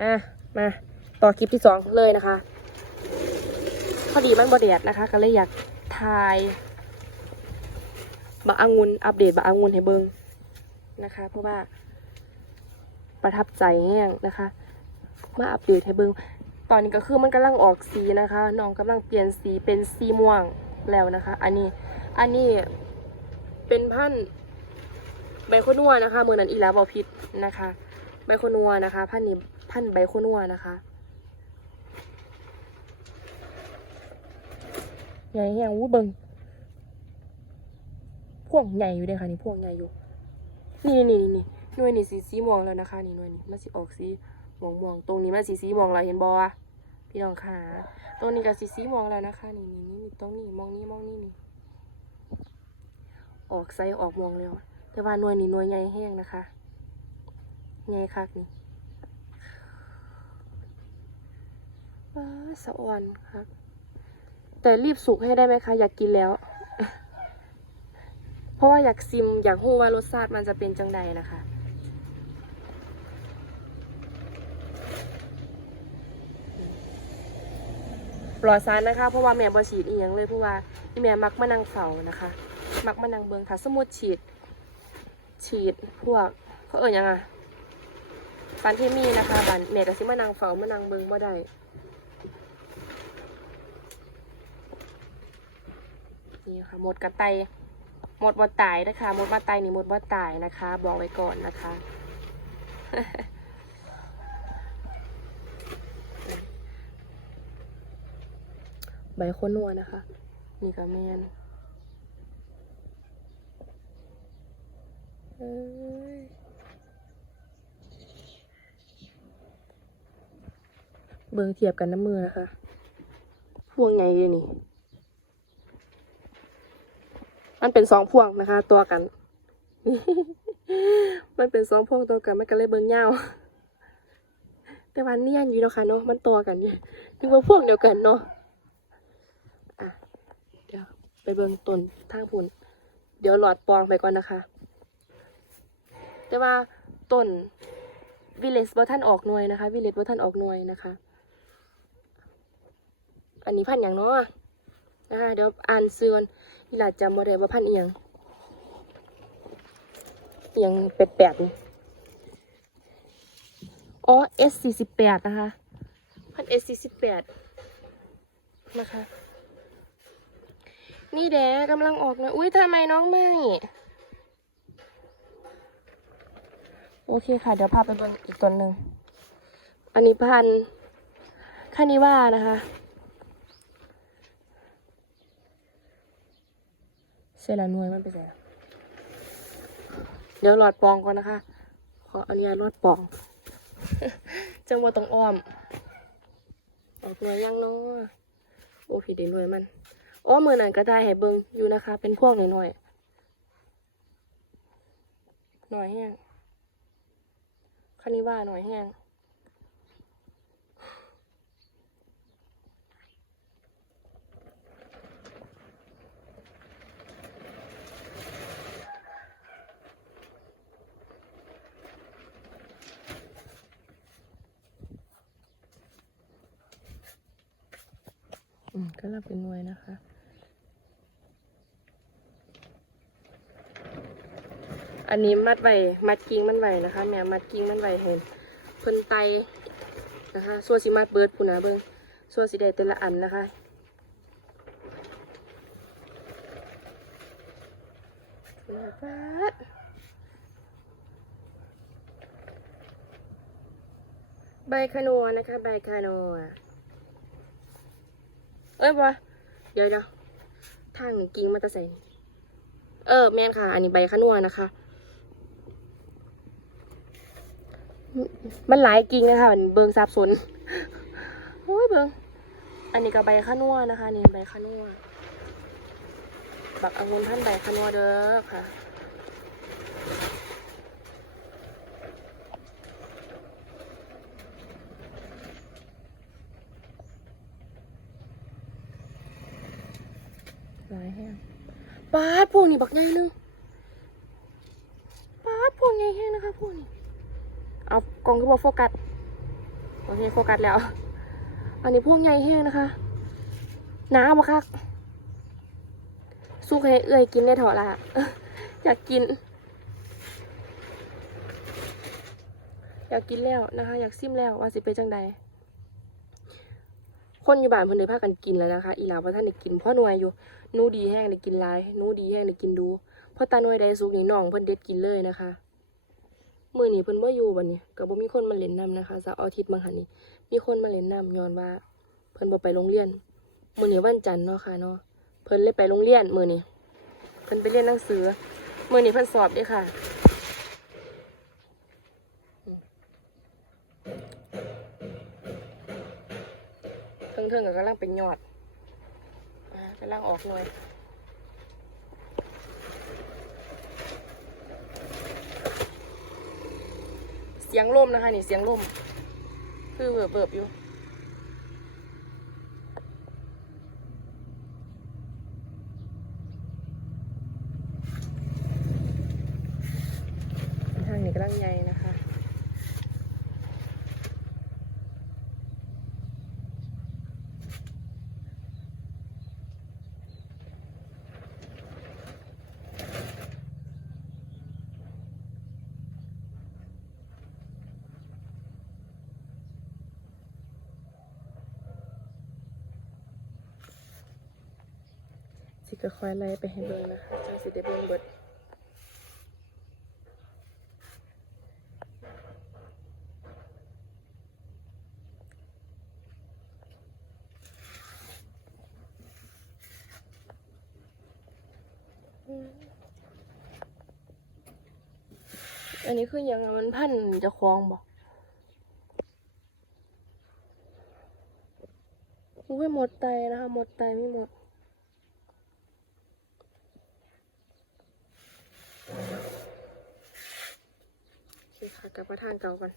อะมาต่อคลิปที่สองเลยนะคะ พอดีมันบอดแดดนะคะ ก็เลยอยากถ่ายบักองุนอัปเดตบักองุนให้เบิงนะคะ เพราะว่า ประทับใจแห้งนะคะ มาอัปเดตให้เบิงตอนนี้ก็คือมันกำลังออกสีนะคะน้องกำลังเปลี่ยนสีเป็นสีม่วงแล้วนะคะ อันนี้อันนี้เป็นพันใบโคนัวนะคะเมือนั้นอีลาบอพิษนะคะ ใบโคนัวนะคะพันนี้ พันธุ์ใบโคนัวนะคะใหญ่แห้งวู้เบิงพวงใหญ่อยู่เลยค่ะนี่พวงใหญ่อยู่ นี่นี่นี่นี่หน่วยนี่สีสีม่วงแล้วนะคะ นี่หน่วยนี่มันสิออกสีม่วงม่วงตรงนี้มันสีสีม่วงแล้วเห็นบอะพี่น้องค่ะตรงนี้ก็สีสีม่วงแล้วนะคะนี่นี่นี่นี่ตรงนี้มองนี้มองนี่นี่ออกไซออกม่วงแล้วแต่ว่าหน่วยนี่หน่วยใหญ่แห้งนะคะใหญ่คักนี่ว้า สะอ่อนครับ แต่รีบสุกให้ได้ไหมคะ อยากกินแล้ว เพราะว่าอยากซิม อยากรู้ว่ารสชาติมันจะเป็นจังใดนะคะปลอดสารนะคะ เพราะว่าแม่บ่ฉีดอีหยังเลยเพราะว่าอีแม่มักมานั่งเฝ้านะคะ มักมานั่งเบิงถ้าสมมุติฉีด ฉีดพวกเขาเอ่ยยังอะสารเคมีนะคะบันแม่ก็สิมานั่งเฝ้ามานั่งเบิงบ่ได้ นี่ค่ะหมดกระไตหมดบ่ตายนะคะหมดบ่ตายนี่หมดบ่ตายนะคะ บอกไว้ก่อนนะคะใบโคนนัวนะคะ นี่ก็แมนเอ้ยเบิ่งเทียบกันน้ำมือนะคะ พวงไงเลยนี่ มันเป็นสองพวงนะคะ ตัวกัน มันเป็นสองพวงตัวกันมันก็เลยเบิ่งยาแต่ว่าเนียนอยู่นะคะเนาะมันตัวกันเนี่ยถึงว่าพวงเดียวกันเนาะอะเดี๋ยวไปเบิ่งต้นทางพุ่นเดี๋ยวหลอดปองไปก่อนนะคะ แต่ว่าต้นวิเลสบ่ท่านออกหน่วยนะคะวิเลสบ่ท่านออกหน่วยนะคะ อันนี้พันอย่างเนาะนะคะเดี๋ยวอ่านเซือน นี่หลาจำบ่ได้ว่าพันธุ์อียังอียงแปลกๆนี่อ๋อ S สี่สิบแปดนะคะ พัน S สี่สิบแปดนะคะ นี่แดกำลังออกนะ อุ้ยทำไมน้องไม่ โอเคค่ะ เดี๋ยวพาไปเบิ่งอีกต้นหนึ่ง อันนี้พันแคานิว่านะคะ เซลาหน่วยมันไปไหนอะเดี๋ยวหลอดปองก่อนนะคะ ขออนุญาตหลอดปอง จังหวะตรงอ้อม ออกหน่วยยังเนาะโอ้ผิดเดหน่วยมันอ้มือนั่นก็ได้ให้เบิงอยู่นะคะ เป็นพวกหน่อยๆหน่อยแห้งคันนี้ว่าหน่อยแห้ง ก็รับเป็นหน่วยนะคะอันนี้มัดไว้มัดกิ้งมันไว้นะคะ แม่มัดกิ้งมันไว้เห็นเพิ่นไตนะคะส่วนสิมัดเบิร์ดพูนนะเบิ่งส่วนสิได้แต่ละอันนะคะพูนนะปัดใบคาโนนะคะ ใบคาโนเอ้ยบ่เดี๋ยวเดี๋ยวทางกิ้งมาแตะใส่เออ แม่นค่ะ อันนี้ใบขนัวนะคะ มันหลายกิ่งนะคะมันเบิงสับสนโอ้ยเบิงอันนี้ก็ใบขนัวนะคะ นี่ใบขนัวบักองุ่นพันใบขนัวเด้อค่ะายแห้งปาพวกนี้บักใหญ่หนึงปาพวกใหญ่แห้งนะคะพวกนี้เอากล้องขึ้นมาโฟกัสโอเคโฟกัสแล้ว อันนี้พวกใหญ่แห้งนะคะหนาบ่คักสู้ให้เอื้อยกินได้เถอะละอยากกิน อยากกินแล้วนะคะ อยากซิมแล้วว่าสิเป็นจังใดคนอยู่บ้านเพิ่นได้พากันกินแล้วนะคะ อีหลาเพราะท่านได้กินพ่อหน่วยอยู่ นูดีแห้งได้กินหลายนูดีแห้งได้กินดูพราะตาหน่วยใดสุกนี่น้องเพิ่นเด็ดกินเลยนะคะมื้อนี้เพิ่นบ่อยู่บัดนี้ก็บ่มีคนมาเล่นน้ำนะคะสาร์อาทิตย์บางหันนี่มีคนมาเล่นน้ำย้อนว่า เพิ่นบ่ไปโรงเรียนมื้อนี้วันจันทร์เนาะค่ะเนาะเพิ่นเลยไปโรงเรียนมื้อนี้เพิ่นไปเรียนหนังสือมื้อนี้เพิ่นสอบเด้ค่ะเทิงเทิงๆก็กำลังเป็นยอดำลังออกหน่วยเสียงลมนะคะนี่เสียงลมคือเบิบเบิบอยู่ทางนี้กำลังใหญ่นะคะ สิก็ค่อยไล่ไปให้เบิ่งนะคะจังสิได้เบิ่งเบิดอันนี้คืออย่างมันพันจะคลองบอกอุ้ยหมดไตนะคะหมดไตไม่หมด โอเคค่ะ กลับมาทางเก่ากัน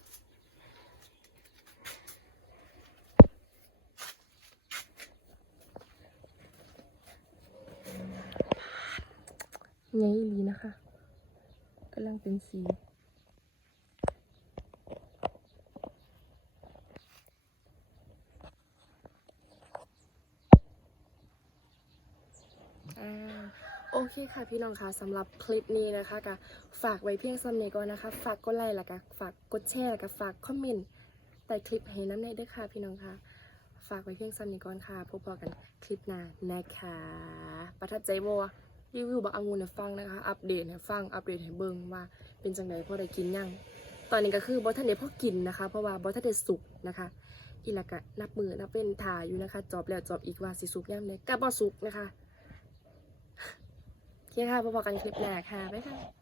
ไงลีนะคะกำลังเป็นสี อ่าโอเค่ะพี่น้องคะสำหรับคลิปนี้นะคะก็ฝากไว้เพียงซ้ำนี้ก่อนนะคะ ฝากกดไลค์แล้วก็ฝากกดแชร์แล้วก็ฝากคอมเมนต์ใต้คลิปให้น้ำในด้วยค่ะพี่น้องคะฝากไว้เพียงซ้ำนี้ก่อนค่ะพบกันคลิปหน้านะคะประทับใจบัวรีวิวบักองุ่นให้ฟังนะคะ อัปเดตให้ฟังอัปเดตให้เบิ่งว่าเป็นจังไดพอได้กินยังตอนนี้ก็คือบอทันเดพอกินนะคะ เพราะว่าบอทันเดสุกนะคะอีหลักะนับมือนับเป็นถ่ายอยู่นะคะ จอบแล้วจอบอีกว่าสิสุกย่ำเลยกับบอสุกนะคะ โอเคค่ะพบกันคลิปหน้าค่ะบ๊ายบาย